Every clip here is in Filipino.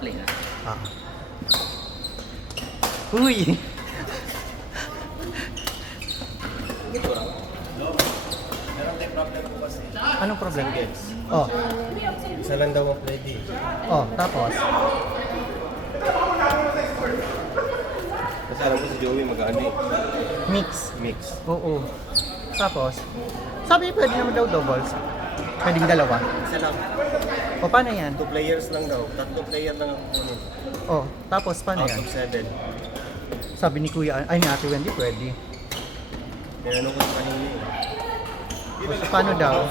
play na. Ah. Uy! Meron tayong problem po kasi. Anong problem? Singles. Oh. Isa lang daw ang pwede. Oh, tapos? Kasi alam ko si Joey mag-ano eh. Mix. Mix. Oo. Tapos? Sabi pwede naman daw doubles. Pwedeng dalawa. Isa lang. O paano yan? 2 players lang daw. 3 player lang ang ano. Oh, tapos paano Out yan? of 7. Sabi ni Kuya, ay ni Ate Wendy, pwede. Tinanong ko sa kanina eh. O, paano daw?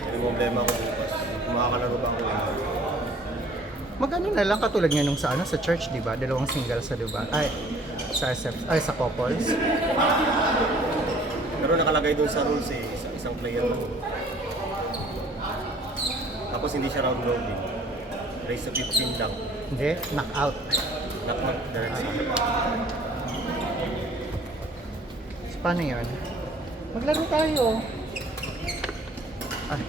May problema ko bukas. Makakalaro ba ako ngayon? Magano na lang katulad nga nung sa ano sa church, 'di ba? Dalawang single sa 'di ba? Ay sa SF, ay sa couples. Pero nakalagay doon sa rules eh. Isang player lang. Tapos hindi siya round robin. Race to 15 lang. Hindi, knockout. Knock-knock direct sa So, paano 'yan? Maglaro tayo. Ay.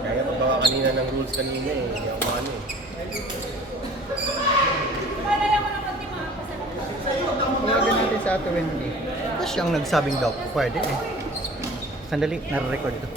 Kaya magbawa kanina ng rules kanina eh. Hindi ako maano eh. Tawagan natin sa Ate Wendy. Ito siyang nagsabing daw, pwede eh. Sandali, nare-record ito.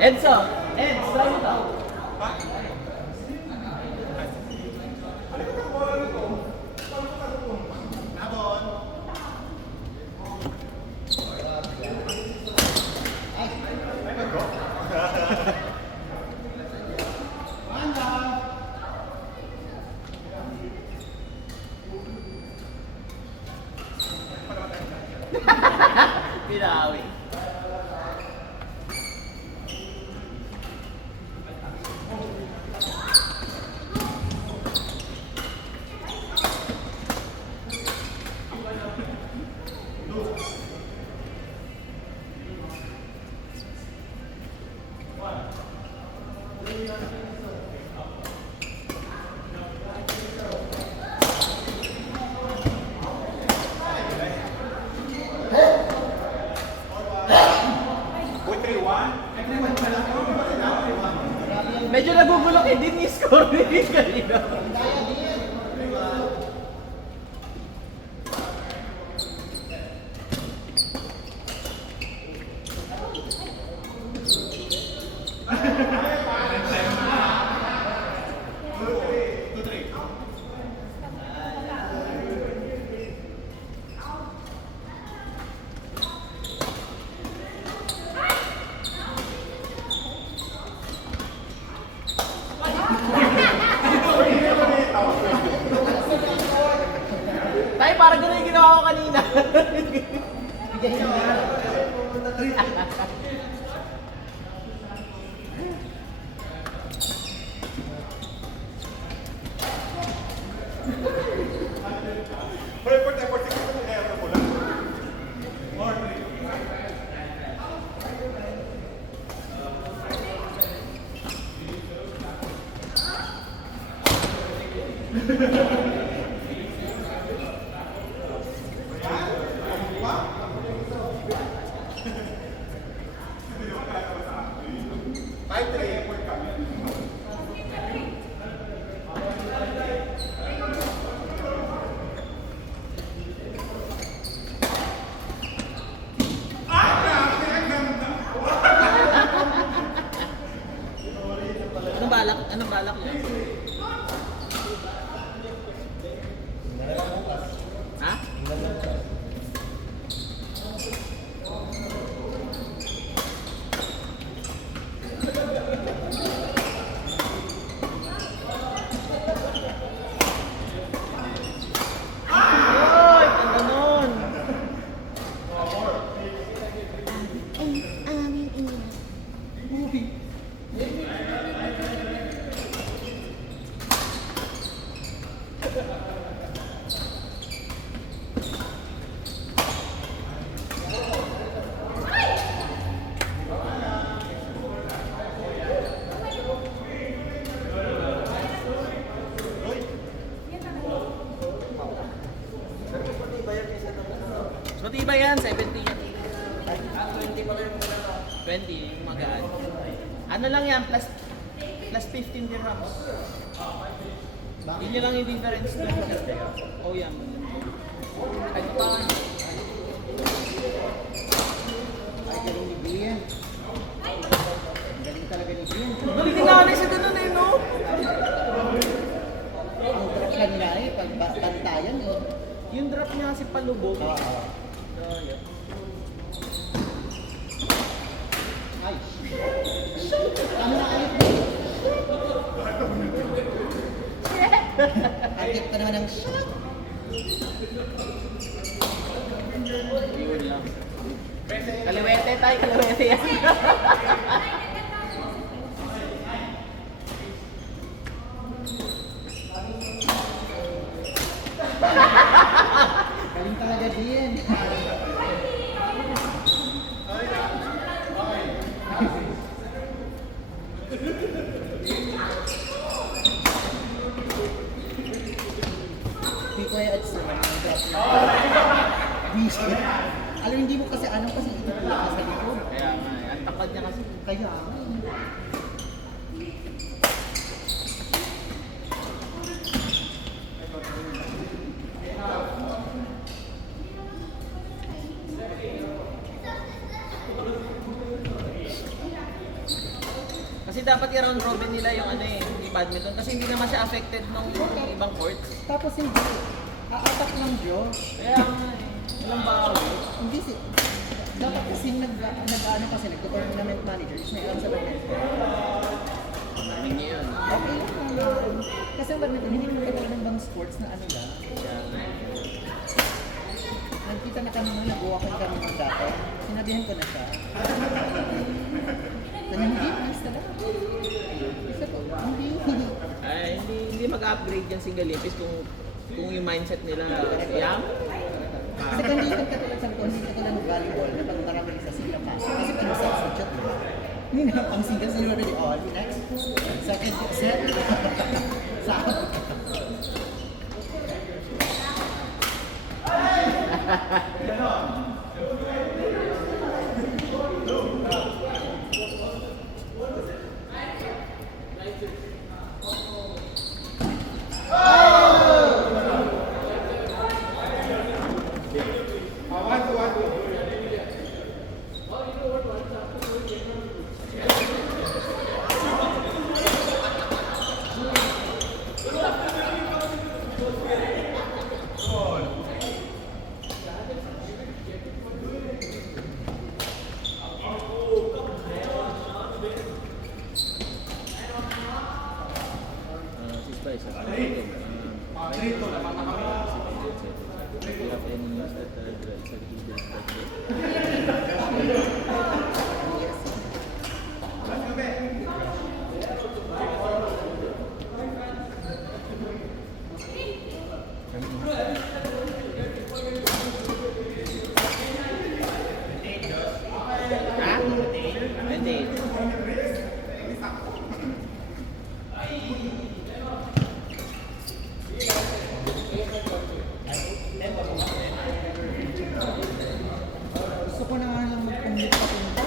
Edso! Eds, try mo to. Pinawi. Medyo nagugulok eh, din yung score ni kanina. Tayo, parang gano'n yung ginawa ko kanina. Anong balak niya? Ha? Ay, ganun. Mas matibay yan, 70 yan. 20 pa rin muna. 20, yung magaan. Ano lang yan, plus 15 dirhams. Yun lang yung difference na. Oh, yan. Ay, ito pa nga. Ay, galing ni Bien. Galing talaga ni Bien. Galing nga rin sa ganun eh, no? Kanina eh, pagbantayan eh. Yung drop niya kasi palubog. Oo. Yan. Ay. Ano na ayot mo? Ayot pa naman ang shot. Yun lang. Kaliwete tayo, kaliwete yan. Galing talaga din. Hindi ko ay ads naman ang drop na. Vision. Alam, hindi mo kasi anong kasi ito pala ka sa likod. Kaya nga, ang takad niya kasi. Kaya, Kasi dapat i-round robin nila yung ano eh, yung badminton. Kasi hindi naman siya affected ng ibang courts. Tapos hindi. Aatak ng Diyos. Kaya nga eh, walang bawi. Hindi si... Dapat kasi nag-ano kasi nag-tournament manager is may alam sa badminton. Maraming niya yun. Okay lang naman. Kasi ang badminton, hindi naman katulad ng bang sports na ano lang. Nagkita na kami nung nag-walking kami ng dati. Sinabihan ko na siya. Na hindi, please talaga. Isa po, hindi. Ay, hindi mag-upgrade yung single Olympics kung yung mindset nila young. Kasi kung hindi katulad sa ko, hindi katulad ng volleyball na pag marami sa single pass. Kasi pag substitute, di ba? Hindi na, ang single zero already all. Next, second set. Sa Hindi. gusto ko na nga lang mag-commute pa punta.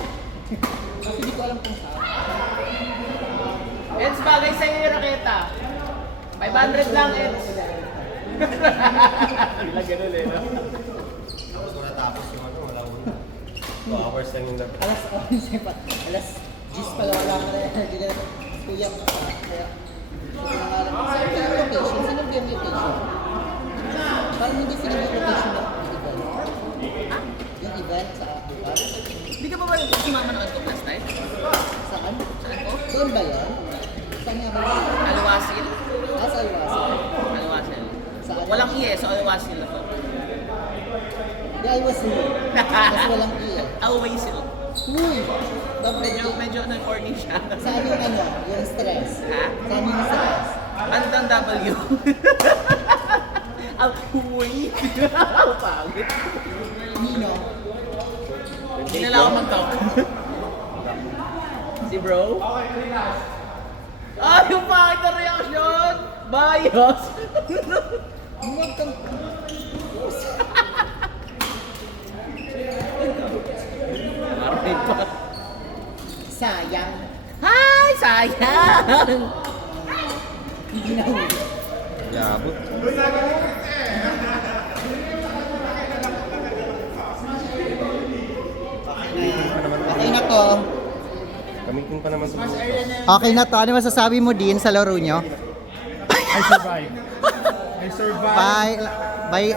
Kasi di ko alam kung saan. Eds, bagay sa'yo yung raketa. 500 lang, Eds. Bilang ganun eh, no? Tapos ko natapos yung ano, wala mo na. 2 hours lang yung gabi. Alas 11 pa. Alas 10 pala wala ka na. Hindi na kuya. Kaya, sinong location? Sinong game location? Parang hindi sinong location ng event. Yung event sa bukas. Hindi ka pa ba sumama ng Antok last time? Saan? Saan ko? Doon ba yun? Saan nga ba? Alwasil? Sa Alwasa. Alwasil. Saan? Walang iye, so Alwasil ako. Di Alwasa. Kasi walang iya. Alwasil. Uy! Medyo ano, corny siya. Saan yung ano? Yung stress? Ha? Saan yung stress? Bandang W. Uy! Pangit. Nino? Hindi na lang ako mag-talk. Si bro? Ay, yung pangit na reaction! Bias! Huwag kang... Maraming pa. Sayang. Hi! Sayang! Hindi na huli. Yabot. Okay na to. Gamitin pa naman sa bukas. Okay na to. Ano masasabi mo din sa laro nyo? I survived. I survived. Bye. Bye.